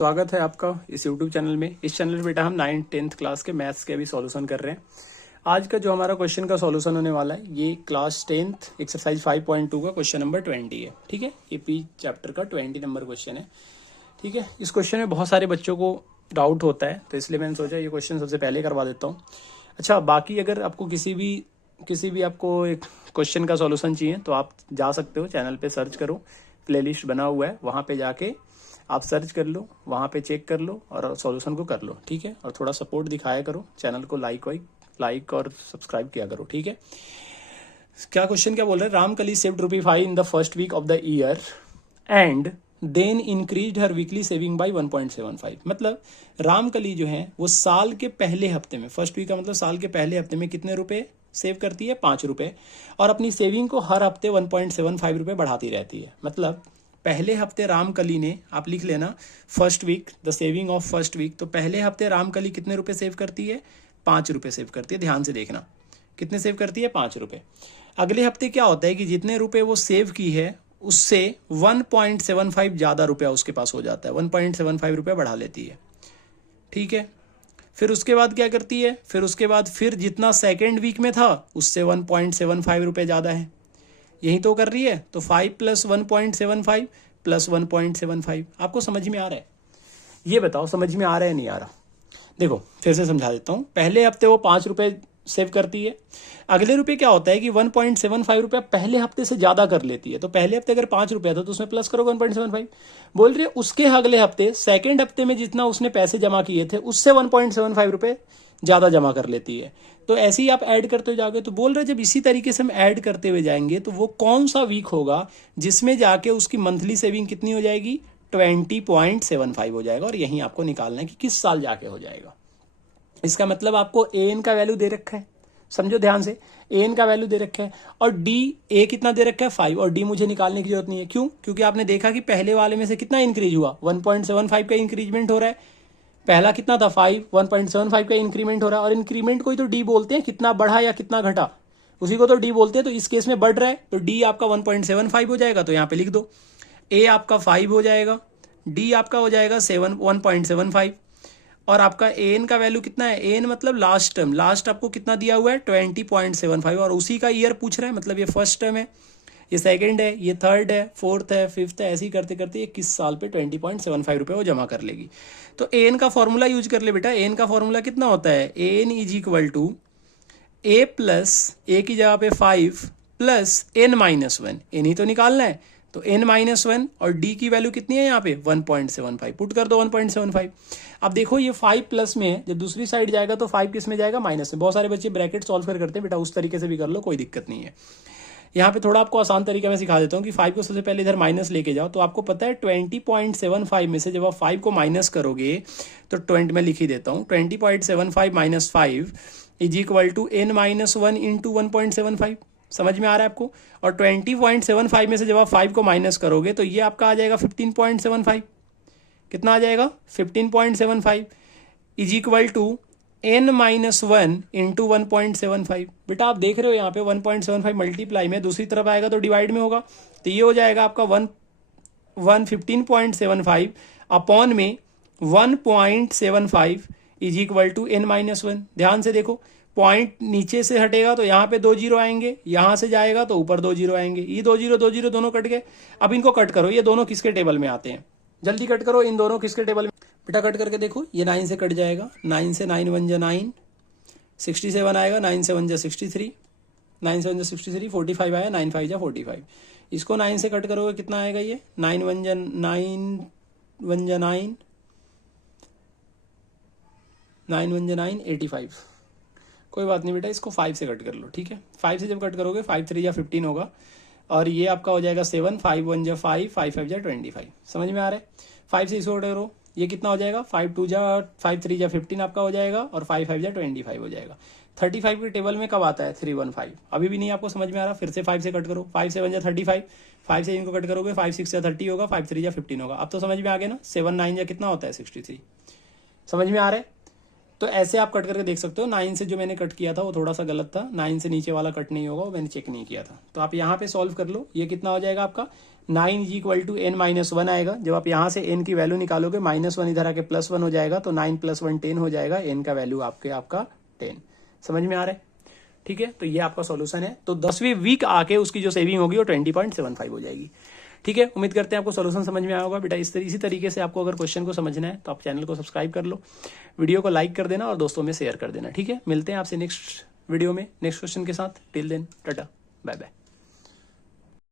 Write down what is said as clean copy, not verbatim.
स्वागत है आपका इस YouTube चैनल में। इस चैनल पे बेटा हम 9th 10th क्लास के मैथ्स के अभी सॉल्यूशन कर रहे हैं। आज का जो हमारा क्वेश्चन का सॉल्यूशन होने वाला है ये क्लास 10th एक्सरसाइज 5.2 का क्वेश्चन नंबर 20 है। ठीक है, ये पी चैप्टर का 20 नंबर क्वेश्चन है। ठीक है, इस क्वेश्चन में बहुत सारे बच्चों को डाउट होता है, तो इसलिए मैंने सोचा ये क्वेश्चन सबसे पहले करवा देता हूँ। अच्छा, बाकी अगर आपको किसी भी आपको एक क्वेश्चन का सॉल्यूशन चाहिए तो आप जा सकते हो, चैनल पे सर्च करो, प्लेलिस्ट बना हुआ है, वहाँ पे जाके आप सर्च कर लो, वहाँ पे चेक कर लो और सॉल्यूशन को कर लो। ठीक है, और थोड़ा सपोर्ट दिखाया करो, चैनल को लाइक और सब्सक्राइब किया करो। ठीक है, क्या क्वेश्चन क्या बोल रहे हैं? Ramkali saved ₹5 in the first week of the year and then increase her weekly saving by 1.75। मतलब रामकली जो है वो साल के पहले हफ्ते में, फर्स्ट वीक का मतलब साल के पहले हफ्ते में कितने रुपए सेव करती है? 5 रुपए, और अपनी सेविंग को हर हफ्ते 1.75 रुपए बढ़ाती रहती है। मतलब पहले हफ्ते रामकली ने, आप लिख लेना first week, the saving of first week, तो पहले हफ्ते रामकली कितने रुपए सेव करती है? 5 रुपए सेव करती है। ध्यान से देखना कितने सेव करती है? 5 रुपए। अगले हफ्ते क्या होता है कि जितने रुपए वो सेव की है उससे 1.75 ज्यादा रुपया उसके पास हो जाता है, 1.75 रुपया बढ़ा लेती है। ठीक है, फिर उसके बाद क्या करती है? फिर उसके बाद फिर जितना सेकेंड वीक में था उससे 1.75 रुपये ज्यादा है, यही तो कर रही है। तो 5 + 1.75 + 1.75। आपको समझ में आ रहा है? ये बताओ समझ में आ रहा है नहीं आ रहा? देखो फिर से समझा देता हूँ। पहले हफ्ते वो 5 रुपए सेव करती है, अगले रुपए क्या होता है कि 1.75 रुपया पहले हफ्ते से ज्यादा कर लेती है। तो पहले हफ्ते अगर 5 रुपया था तो उसमें प्लस करो 1.75। बोल रही है उसके अगले हफ्ते, सेकेंड हफ्ते में जितना उसने पैसे जमा किए थे उससे 1.75 रुपये ज्यादा जमा कर लेती है। तो ऐसे ही आप ऐड करते हुए जाओगे। तो बोल रहे जब इसी तरीके से हम ऐड करते हुए जाएंगे तो वो कौन सा वीक होगा जिसमें जाके उसकी मंथली सेविंग कितनी हो जाएगी? 20.75 हो जाएगा। और यही आपको निकालना है कि किस साल जाके हो जाएगा। इसका मतलब आपको एन का वैल्यू दे रखा है, समझो ध्यान से, एन का वैल्यू दे रखा है, और डी ए कितना दे रखा है? 5, और डी मुझे निकालने की जरूरत नहीं है। क्यों? क्योंकि आपने देखा कि पहले वाले में से कितना इंक्रीज हुआ? 1.75 का इंक्रीजमेंट हो रहा है। पहला कितना था? 5, 1.75 का इंक्रीमेंट हो रहा है। और इंक्रीमेंट को ही तो डी बोलते हैं, कितना बढ़ा या कितना घटा, उसी को तो डी बोलते हैं। तो इस केस में बढ़ रहा है तो डी आपका 1.75 हो जाएगा। तो यहां पे लिख दो, ए आपका 5 हो जाएगा, डी आपका हो जाएगा 1.75, और आपका एन का वैल्यू कितना है? एन मतलब लास्ट टर्म, लास्ट आपको कितना दिया हुआ है? 20.75, और उसी का ईयर पूछ रहा है। मतलब ये फर्स्ट टर्म है, ये सेकंड है, ये थर्ड है, फोर्थ है, फिफ्थ है, ऐसे ही करते करते ये किस साल पे 20.75 रुपये वो जमा कर लेगी। तो एन का फॉर्मूला यूज कर ले बेटा। एन का फॉर्मूला कितना होता है? N is equal to A plus, A की जगह पे 5 प्लस n-1। एन ही तो निकालना है, तो n-1, और d की वैल्यू कितनी है यहाँ पे? 1.75। पुट कर दो 1.75। अब देखो ये 5 प्लस में जब दूसरी साइड जाएगा तो 5 किस में जाएगा? माइनस में। बहुत सारे बच्चे ब्रैकेट सॉल्व करते हैं बेटा, उस तरीके से भी कर लो, कोई दिक्कत नहीं है। यहाँ पे थोड़ा आपको आसान तरीका मैं सिखा देता हूँ कि 5 को सबसे पहले इधर माइनस लेके जाओ। तो आपको पता है 20.75 में से जब आप 5 को माइनस करोगे तो 20, मैं लिख ही देता हूँ, 20.75 - 5 is equal to n-1 into 1.75। समझ में आ रहा है आपको? और 20.75 में से जब आप 5 को माइनस करोगे तो ये आपका आ जाएगा 15.75। कितना आ जाएगा? 15.75 is equal to n-1 into 1.75। बेटा आप देख रहे हो यहाँ पे 1.75 मल्टीप्लाई में, दूसरी तरफ आएगा तो डिवाइड में होगा। तो ये हो जाएगा आपका 15.75 अपॉन में 1.75 इज इक्वल टू n-1। ध्यान से देखो, पॉइंट नीचे से हटेगा तो यहाँ पे 2 जीरो आएंगे, यहां से जाएगा तो ऊपर 2 जीरो आएंगे। ये 2 जीरो दोनों कट गए। अब इनको कट करो, ये दोनों किसके टेबल में आते हैं? जल्दी कट करो, इन दोनों किसके टेबल में? बेटा कट करके देखो, ये 9 से कट जाएगा, 9 से 9 1 जा 9, 67 आएगा, 9 से 1 जा 63, 9 से 1 जा 63, 45 आया, 9 5 जा 45। इसको 9 से कट करोगे कितना आएगा? ये 9 1 जा 9, 1 जा 9, 9 1 जा 9, 85। कोई बात नहीं बेटा, इसको 5 से कट कर लो। ठीक है, 5 से जब कट करोगे 5 3 जा 15 होगा, और ये आपका हो जाएगा 7, 5 1 जा 5, 5 5 जा 25। समझ में आ रहा है? 5 से इसको कट करो, ये कितना हो जाएगा? 5 2 जा 5 3 जा 15 आपका हो जाएगा, और 5 5 जा 25 हो जाएगा। 35 के टेबल में कब आता है? 315। अभी भी नहीं आपको समझ में आ रहा? फिर से 5 से कट करो, 5 7 जा 35, 5 से इनको कट करोगे 5 6 जा 30 होगा, 5 3 जा 15 होगा। अब तो समझ में आ गया ना? 7 9 जा कितना होता है? 63। समझ में आ रहा है? तो ऐसे आप कट करके देख सकते हो। 9 से जो मैंने कट किया था वो थोड़ा सा गलत था, 9 से नीचे वाला कट नहीं होगा, वो मैंने चेक नहीं किया था। तो आप यहाँ पे सॉल्व कर लो, ये कितना हो जाएगा आपका 9 = n-1 आएगा। जब आप यहाँ से n की वैल्यू निकालोगे, -1 इधर आके +1 हो जाएगा, तो 9 + 1 10 हो जाएगा, n का वैल्यू आपका 10। समझ में आ रहा है? ठीक है, तो ये आपका सॉल्यूशन है। तो 10वीं वीक आके उसकी जो सेविंग होगी वो 20.75 हो जाएगी। ठीक है, उम्मीद करते हैं आपको सॉल्यूशन समझ में आया होगा बेटा। इसी तरीके से आपको अगर क्वेश्चन को समझना है तो आप चैनल को सब्सक्राइब कर लो, वीडियो को लाइक कर देना और दोस्तों में शेयर कर देना। ठीक है, मिलते हैं आपसे नेक्स्ट वीडियो में नेक्स्ट क्वेश्चन के साथ। Till then tata, bye bye.